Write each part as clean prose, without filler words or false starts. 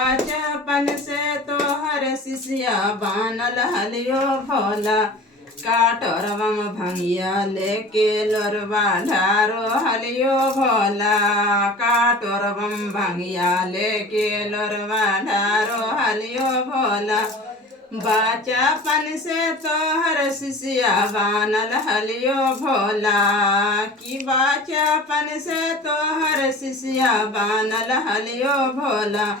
बचपन से तोहर शिष्या बनल हलियो भोला काटरवम भंगिया लेके लोरवा ढारो हलियो भोला काटरवम भंगिया लेके लोरवा ढारो हलियो भोला बचपन से तोहर शिष्या बनल हलियो भोला कि बचपन से तोहर शिष्या बनल हलियो भोला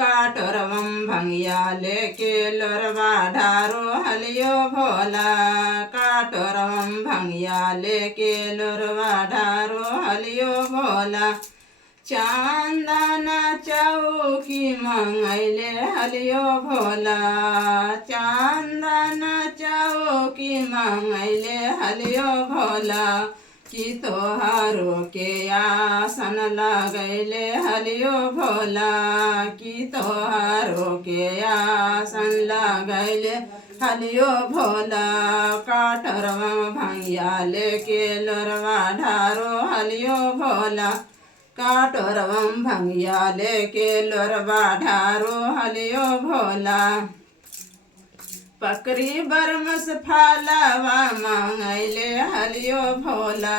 काटरवम भंगिया लेके लोरवा ढारो हलियो भोला काटरवम भंगिया लेके लोरवा ढारो हलियो भोला चांदना चौकी मंगैले हलियो भोला चांदना चौकी मंगैले हलियो भोला कि तोहारो के आसन लगैले हलियो भोला कि तोहारो के आसन लगैले हलियो भोला काटरवा भंगिया लेके लोरवा ढारो हलियो भोला काटरवम भंगिया लेके लोरवा ढारो हलियो भोला पकड़ी बरमस फालवा मांगैले हलियो भोला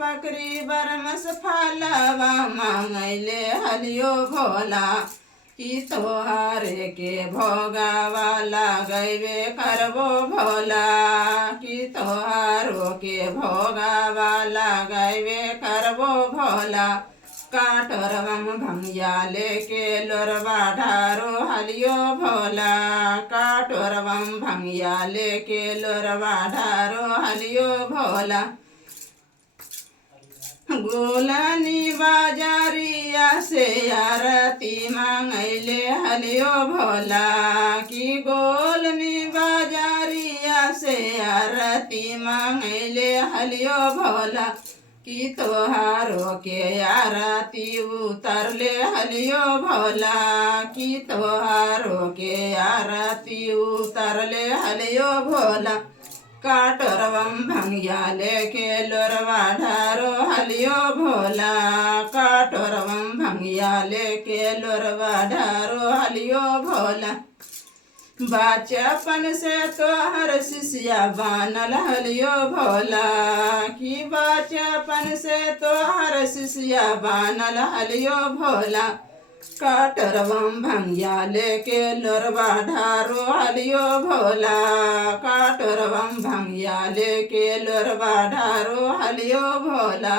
पकड़ी बरमस फालवा मांगैले हलियो भोला कि तोहारे के भोगावा लगैबे करबो भोला कि तोहारो के भोगावा लगैबे करबो भोला काटरवम भंगिया लेके लोरवा ढारो हलियो भोला काटरवम भंगिया लेके लोरवा ढारो हलियो भोला गोलनी बाजारिया से आरती मांगैले हलियो भोला कि गोलनी बाजारिया से आरती मांगैले हलियो भोला कि तोहारो के आरती उतरले हलियो भोला कि तोहारो के आरती उतरले हलियो भोला काटरवम भंगिया लेके लोरवा ढारो हलियो भोला काटरवम भंगिया लेके लोरवा ढारो हलियो भोला बचपन से तोहर शिष्या बनल हलियो भोला कि बचपन से तोहर शिष्या बनल हलियो भोला काटरवम भंगिया लेके लोरवा ढारो हलियो भोला काटरवम भंगिया लेके लोरवा ढारो हलियो भोला।